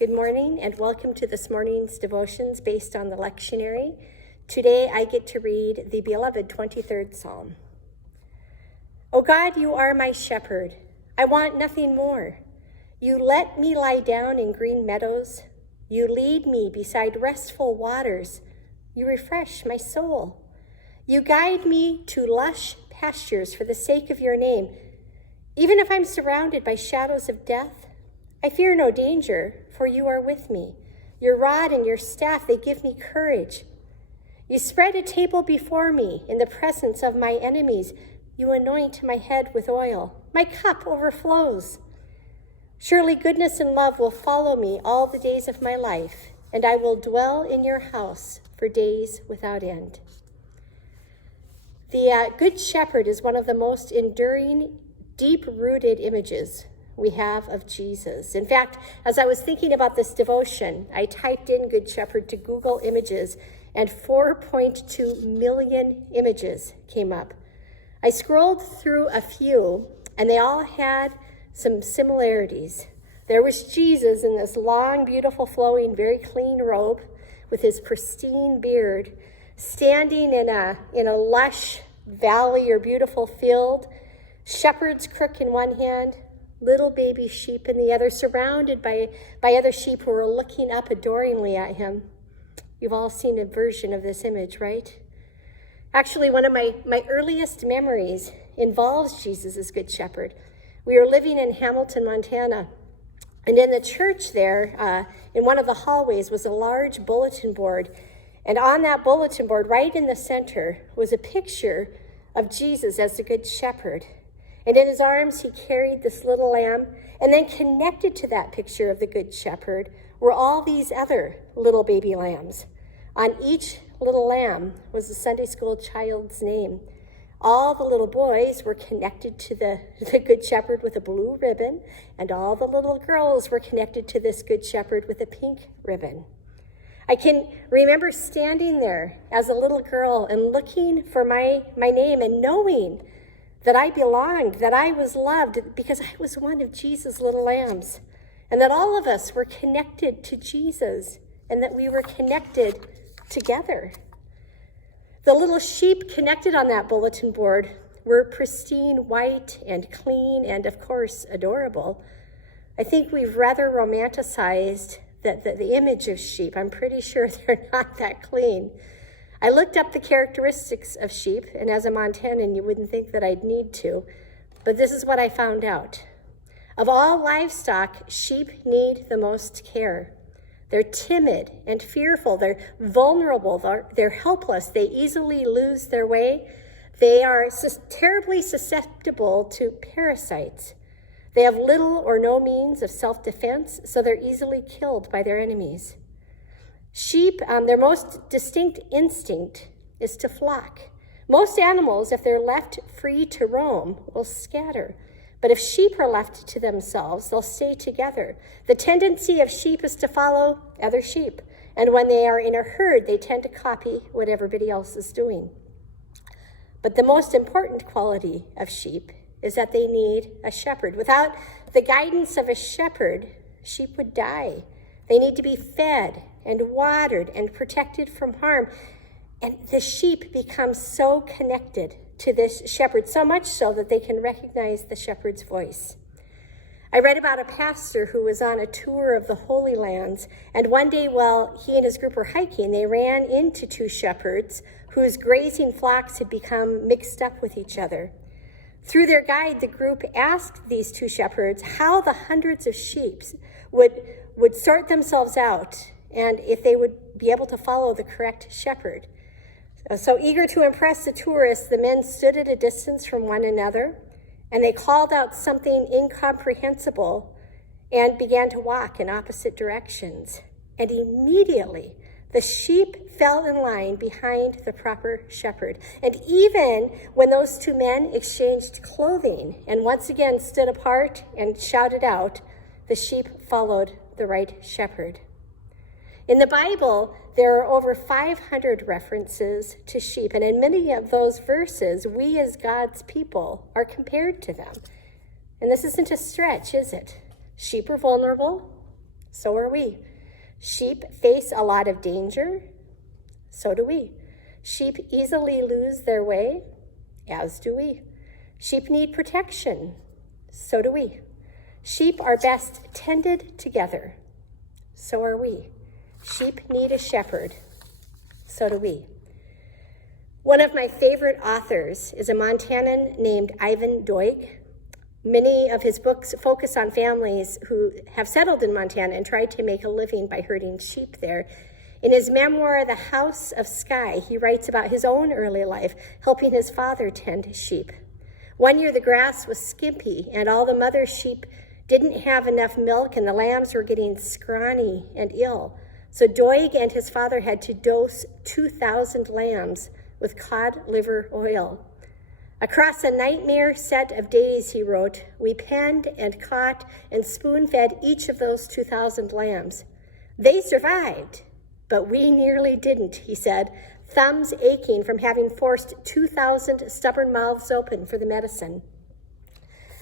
Good morning and welcome to this morning's devotions based on the Lectionary. Today I get to read the beloved 23rd Psalm. O God, you are my shepherd. I want nothing more. You let me lie down in green meadows. You lead me beside restful waters. You refresh my soul. You guide me to lush pastures for the sake of your name. Even if I'm surrounded by shadows of death, I fear no danger, for you are with me. Your rod and your staff, they give me courage. You spread a table before me in the presence of my enemies. You anoint my head with oil. My cup overflows. Surely goodness and love will follow me all the days of my life, and I will dwell in your house for days without end. The Good Shepherd is one of the most enduring, deep-rooted images we have of Jesus. In fact, as I was thinking about this devotion, I typed in Good Shepherd to Google Images, and 4.2 million images came up. I scrolled through a few, and they all had some similarities. There was Jesus in this long, beautiful, flowing, very clean robe with his pristine beard, standing in a lush valley or beautiful field, shepherd's crook in one hand, little baby sheep in the other, surrounded by other sheep who are looking up adoringly at him. You've all seen a version of this image, right? Actually, one of my earliest memories involves Jesus as Good Shepherd. We were living in Hamilton, Montana, and in the church there, in one of the hallways, was a large bulletin board. And on that bulletin board, right in the center, was a picture of Jesus as the Good Shepherd. And in his arms, he carried this little lamb. And then connected to that picture of the Good Shepherd were all these other little baby lambs. On each little lamb was a Sunday school child's name. All the little boys were connected to the Good Shepherd with a blue ribbon, and all the little girls were connected to this Good Shepherd with a pink ribbon. I can remember standing there as a little girl and looking for my name and knowing that I belonged, that I was loved because I was one of Jesus' little lambs, and that all of us were connected to Jesus and that we were connected together. The little sheep connected on that bulletin board were pristine white and clean and, of course, adorable. I think we've rather romanticized the image of sheep. I'm pretty sure they're not that clean. I looked up the characteristics of sheep, and as a Montanan, you wouldn't think that I'd need to, but this is what I found out. Of all livestock, sheep need the most care. They're timid and fearful. They're vulnerable. They're helpless. They easily lose their way. They are terribly susceptible to parasites. They have little or no means of self-defense, so they're easily killed by their enemies. Sheep, their most distinct instinct is to flock. Most animals, if they're left free to roam, will scatter. But if sheep are left to themselves, they'll stay together. The tendency of sheep is to follow other sheep. And when they are in a herd, they tend to copy what everybody else is doing. But the most important quality of sheep is that they need a shepherd. Without the guidance of a shepherd, sheep would die. They need to be fed and watered and protected from harm. And the sheep become so connected to this shepherd, so much so that they can recognize the shepherd's voice. I read about a pastor who was on a tour of the Holy Lands, and one day while he and his group were hiking, they ran into two shepherds whose grazing flocks had become mixed up with each other. Through their guide, the group asked these two shepherds how the hundreds of sheep would sort themselves out and if they would be able to follow the correct shepherd. So eager to impress the tourists, the men stood at a distance from one another, and they called out something incomprehensible and began to walk in opposite directions. And immediately, the sheep fell in line behind the proper shepherd. And even when those two men exchanged clothing and once again stood apart and shouted out, the sheep followed the right shepherd. In the Bible, there are over 500 references to sheep, and in many of those verses, we as God's people are compared to them. And this isn't a stretch, is it? Sheep are vulnerable, So are we. Sheep face a lot of danger. So do we. Sheep easily lose their way, as do we. Sheep need protection. So do we. Sheep are best tended together. So are we. Sheep need a shepherd. So do we. One of my favorite authors is a Montanan named Ivan Doig. Many of his books focus on families who have settled in Montana and tried to make a living by herding sheep there. In his memoir, The House of Sky, he writes about his own early life, helping his father tend sheep. One year the grass was skimpy and all the mother sheep didn't have enough milk and the lambs were getting scrawny and ill. So Doig and his father had to dose 2,000 lambs with cod liver oil. Across a nightmare set of days, he wrote, we penned and caught and spoon-fed each of those 2,000 lambs. They survived, but we nearly didn't, he said, thumbs aching from having forced 2,000 stubborn mouths open for the medicine.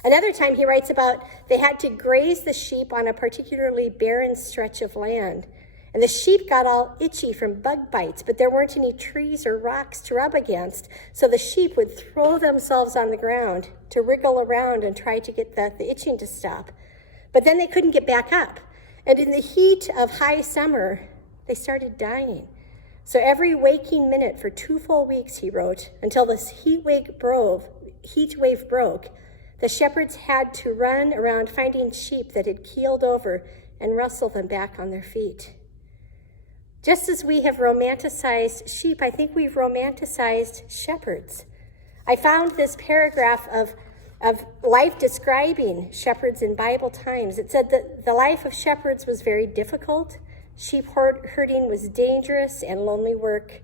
Another time he writes about they had to graze the sheep on a particularly barren stretch of land. And the sheep got all itchy from bug bites, but there weren't any trees or rocks to rub against. So the sheep would throw themselves on the ground to wriggle around and try to get the itching to stop. But then they couldn't get back up. And in the heat of high summer, they started dying. So every waking minute for 2 full weeks, he wrote, until this heat wave broke, the shepherds had to run around finding sheep that had keeled over and wrestle them back on their feet. Just as we have romanticized sheep, I think we've romanticized shepherds. I found this paragraph of life describing shepherds in Bible times. It said that the life of shepherds was very difficult. Sheep herding was dangerous and lonely work.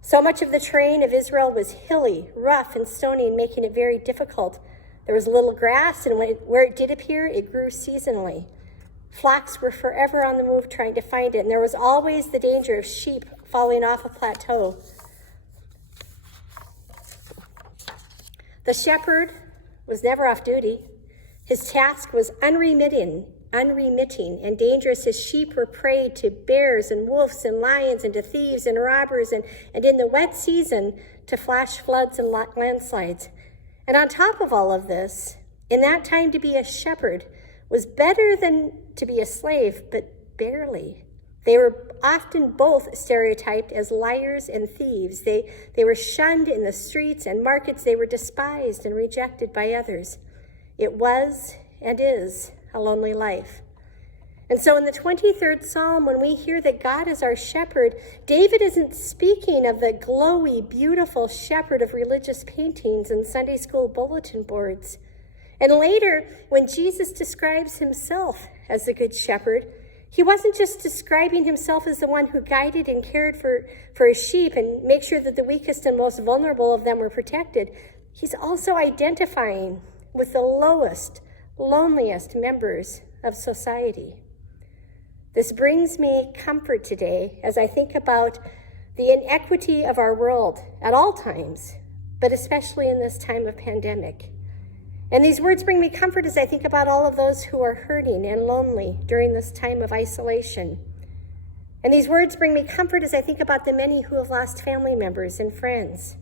So much of the terrain of Israel was hilly, rough, and stony, making it very difficult. There was little grass, and where it did appear, it grew seasonally. Flocks were forever on the move trying to find it, and there was always the danger of sheep falling off a plateau. The shepherd was never off duty. His task was unremitting and dangerous. His sheep were prey to bears and wolves and lions and to thieves and robbers and in the wet season to flash floods and landslides. And on top of all of this, in that time to be a shepherd was better than to be a slave, but barely. They were often both stereotyped as liars and thieves. They were shunned in the streets and markets. They were despised and rejected by others. It was and is a lonely life. And so in the 23rd Psalm, when we hear that God is our shepherd, David isn't speaking of the glowy, beautiful shepherd of religious paintings and Sunday school bulletin boards. And later, when Jesus describes himself as the good shepherd, he wasn't just describing himself as the one who guided and cared for his sheep and make sure that the weakest and most vulnerable of them were protected. He's also identifying with the lowest, loneliest members of society. This brings me comfort today as I think about the inequity of our world at all times, but especially in this time of pandemic. And these words bring me comfort as I think about all of those who are hurting and lonely during this time of isolation. And these words bring me comfort as I think about the many who have lost family members and friends.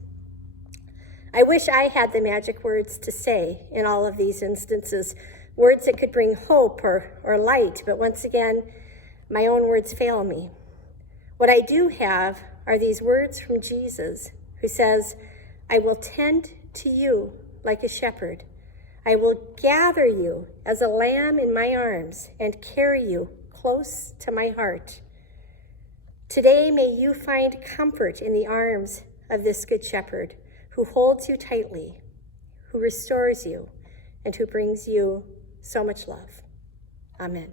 I wish I had the magic words to say in all of these instances, words that could bring hope or light, but once again, my own words fail me. What I do have are these words from Jesus, who says, I will tend to you like a shepherd. I will gather you as a lamb in my arms and carry you close to my heart. Today, may you find comfort in the arms of this good shepherd who holds you tightly, who restores you, and who brings you so much love. Amen.